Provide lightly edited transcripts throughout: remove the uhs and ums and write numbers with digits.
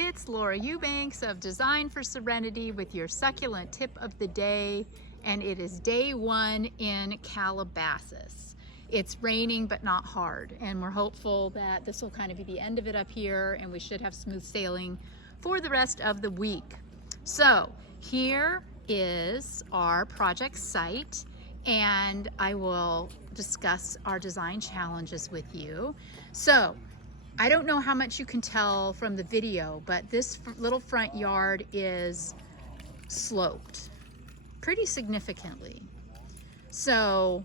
It's Laura Eubanks of Design for Serenity with your succulent tip of the day, and it is day 1 in Calabasas. It's raining but not hard, and we're hopeful that this will kind of be the end of it up here and we should have smooth sailing for the rest of the week. So here is our project site, and I will discuss our design challenges with you. So I don't know how much you can tell from the video, but this little front yard is sloped pretty significantly. So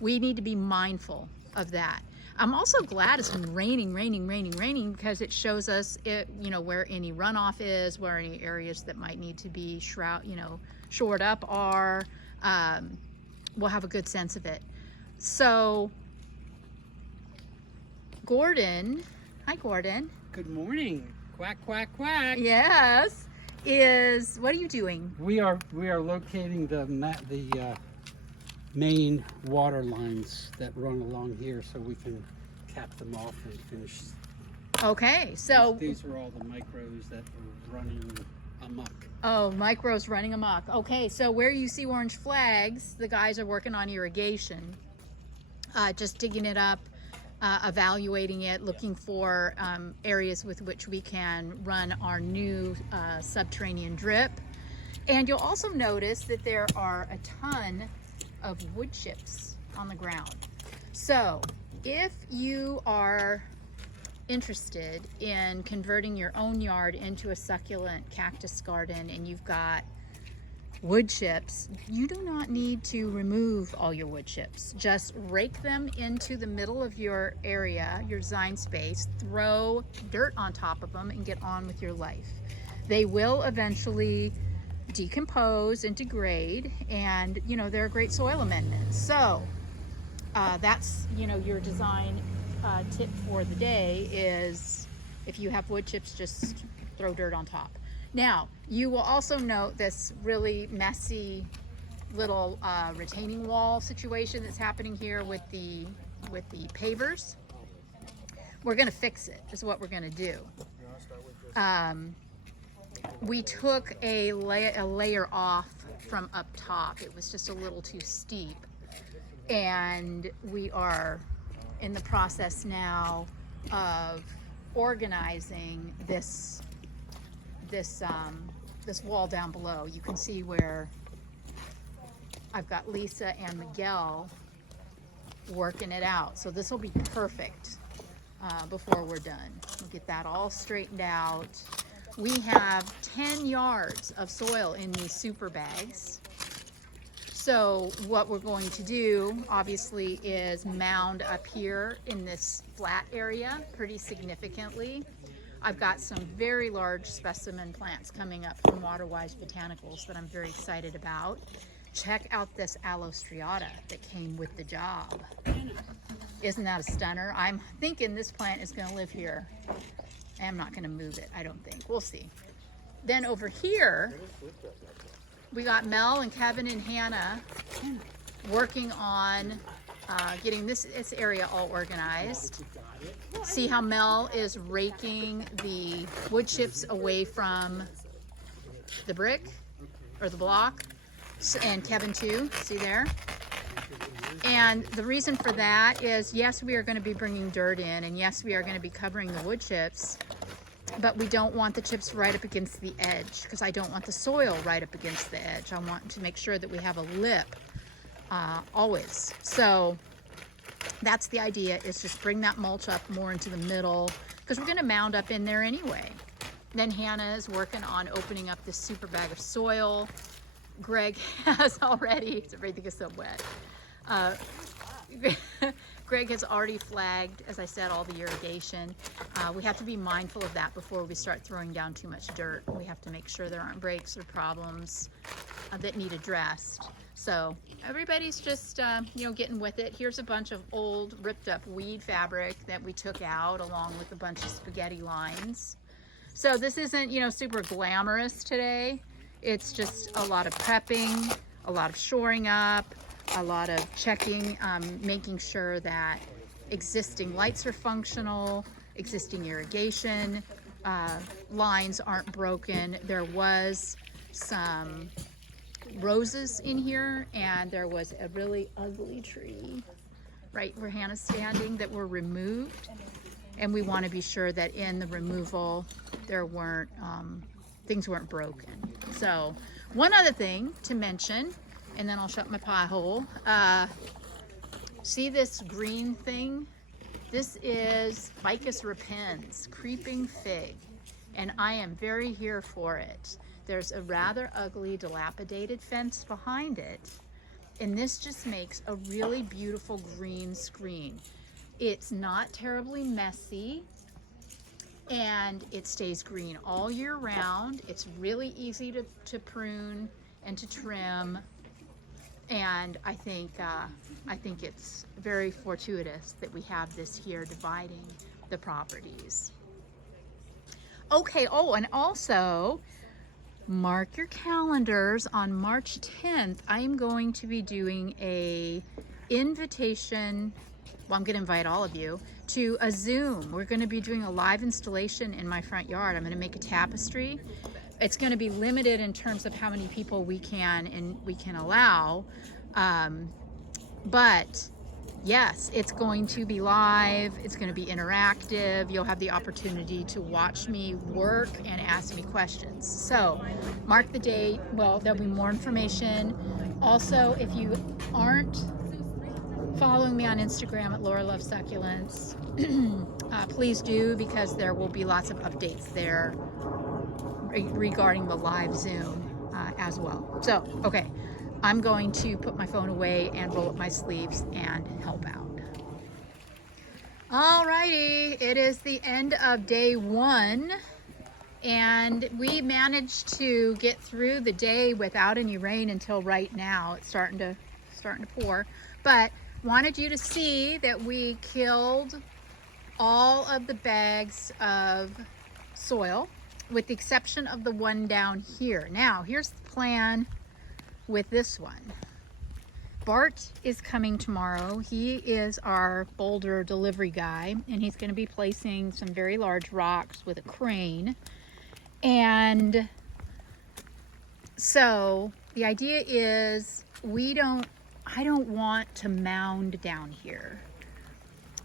we need to be mindful of that. I'm also glad it's been raining because it shows us where any runoff is, where any areas that might need to be shored up are. We'll have a good sense of it. So Gordon, hi Gordon. Good morning. Quack, quack, quack. Yes, what are you doing? We are locating the main water lines that run along here so we can cap them off and finish. Okay, so these are all the micros that are running amok. Oh, micros running amok. Okay, so where you see orange flags, the guys are working on irrigation, just digging it up, evaluating it, looking for areas with which we can run our new subterranean drip. And you'll also notice that there are a ton of wood chips on the ground. So if you are interested in converting your own yard into a succulent cactus garden and you've got wood chips, you do not need to remove all your wood chips. Just rake them into the middle of your area, your design space, throw dirt on top of them and get on with your life. They will eventually decompose and degrade, and they're a great soil amendment. So that's your design tip for the day is if you have wood chips, just throw dirt on top. Now, you will also note this really messy little retaining wall situation that's happening here with the pavers. We're going to fix it, is what we're going to do. We took a layer off from up top. It was just a little too steep. And we are in the process now of organizing this wall down below. You can see where I've got Lisa and Miguel working it out. So this will be perfect before we're done. We'll get that all straightened out. We have 10 yards of soil in these super bags. So what we're going to do, obviously, is mound up here in this flat area pretty significantly. I've got some very large specimen plants coming up from Waterwise Botanicals that I'm very excited about. Check out this aloe striata that came with the job. Isn't that a stunner? I'm thinking this plant is going to live here. I'm not going to move it, I don't think. We'll see. Then over here, we got Mel and Kevin and Hannah working on getting this area all organized. See how Mel is raking the wood chips away from the brick or the block, and Kevin too, see there? And the reason for that is, yes, we are going to be bringing dirt in, and yes, we are going to be covering the wood chips, but we don't want the chips right up against the edge because I don't want the soil right up against the edge. I want to make sure that we have a lip always. So that's the idea, is just bring that mulch up more into the middle because we're going to mound up in there anyway. Then Hannah is working on opening up this super bag of soil. Greg has already, everything is so wet. Greg has already flagged, as I said, all the irrigation. We have to be mindful of that before we start throwing down too much dirt. We have to make sure there aren't breaks or problems that need addressed. So everybody's just, getting with it. Here's a bunch of old ripped up weed fabric that we took out along with a bunch of spaghetti lines. So this isn't, super glamorous today. It's just a lot of prepping, a lot of shoring up, a lot of checking, making sure that existing lights are functional, existing irrigation lines aren't broken. There was some roses in here, and there was a really ugly tree right where Hannah's standing that were removed, and we want to be sure that in the removal there weren't things weren't broken. So one other thing to mention, and then I'll shut my pie hole. See this green thing? This is Ficus repens, creeping fig, and I am very here for it. There's a rather ugly, dilapidated fence behind it, and this just makes a really beautiful green screen. It's not terribly messy, and it stays green all year round. It's really easy to prune and to trim, and I think it's very fortuitous that we have this here dividing the properties. Okay, oh, and also mark your calendars. On March 10th, I am going to be doing a invitation, well, I'm gonna invite all of you to a Zoom. We're gonna be doing a live installation in my front yard. I'm gonna make a tapestry. It's gonna be limited in terms of how many people we can allow. But yes, it's going to be live, it's going to be interactive, you'll have the opportunity to watch me work and ask me questions. So mark the date. Well, there'll be more information. Also, if you aren't following me on Instagram at Laura Loves Succulents, please do, because there will be lots of updates there regarding the live Zoom as well. So, okay. I'm going to put my phone away and roll up my sleeves and help out. Alrighty, it is the end of day 1, and we managed to get through the day without any rain until right now. It's starting to pour, but wanted you to see that we killed all of the bags of soil, with the exception of the one down here. Now, here's the plan with this one. Bart is coming tomorrow. He is our boulder delivery guy, and he's going to be placing some very large rocks with a crane. And so the idea is I don't want to mound down here,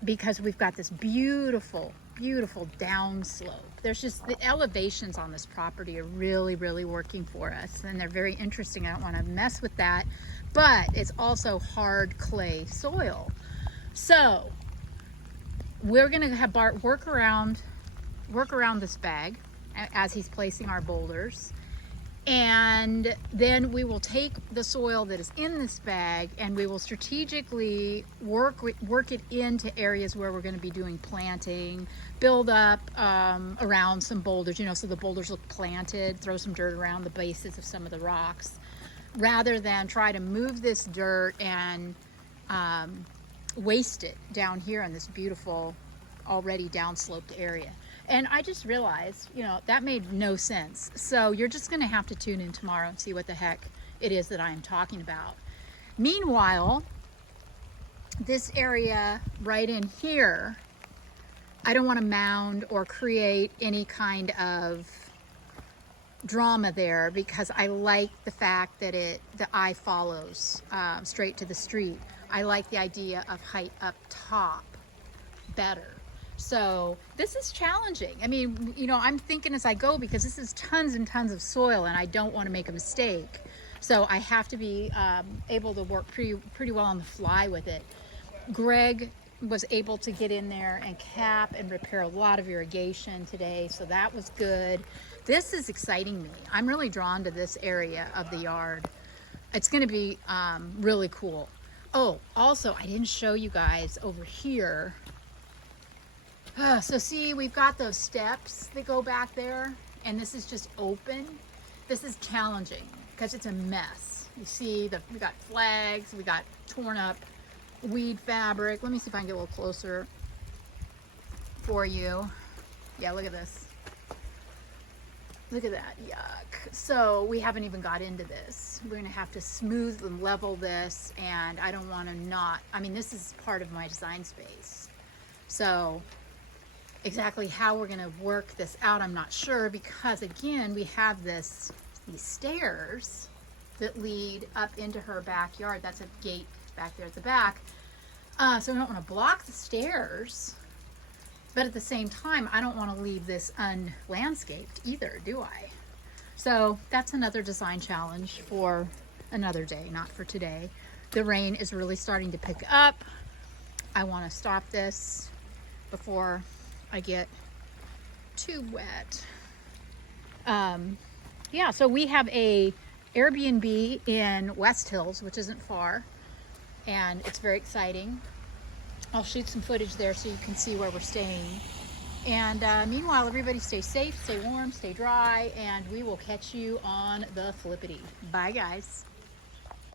because we've got this beautiful downslope. There's just, the elevations on this property are really working for us, and they're very interesting. I don't want to mess with that, but it's also hard clay soil. So we're going to have Bart work around this bag as he's placing our boulders, and then we will take the soil that is in this bag and we will strategically work it into areas where we're going to be doing planting, build up around some boulders, you know, so the boulders look planted, throw some dirt around the bases of some of the rocks, rather than try to move this dirt and waste it down here in this beautiful, already downsloped area. And I just realized, you know, that made no sense. So you're just going to have to tune in tomorrow and see what the heck it is that I am talking about. Meanwhile, this area right in here, I don't want to mound or create any kind of drama there, because I like the fact that the eye follows straight to the street. I like the idea of height up top better. So this is challenging. I mean, you know, I'm thinking as I go, because this is tons and tons of soil and I don't want to make a mistake. So I have to be able to work pretty well on the fly with it. Greg was able to get in there and cap and repair a lot of irrigation today, so that was good. This is exciting me. I'm really drawn to this area of the yard. It's going to be really cool. Oh, also, I didn't show you guys over here. So see, we've got those steps that go back there, and this is just open. This is challenging because it's a mess. You see, we got flags, we got torn up weed fabric. Let me see if I can get a little closer for you. Yeah, look at this. Look at that, yuck. So we haven't even got into this. We're gonna have to smooth and level this, and I don't wanna I mean, this is part of my design space. So exactly how we're gonna work this out, I'm not sure, because again, we have these stairs that lead up into her backyard. That's a gate back there at the back. So we don't want to block the stairs, but at the same time, I don't want to leave this unlandscaped either, do I? So that's another design challenge for another day, not for today. The rain is really starting to pick up. I want to stop this before I get too wet. Yeah, so we have a Airbnb in West Hills, which isn't far, and it's very exciting. I'll shoot some footage there so you can see where we're staying. And meanwhile, everybody stay safe, stay warm, stay dry, and we will catch you on the flippity. Bye, guys.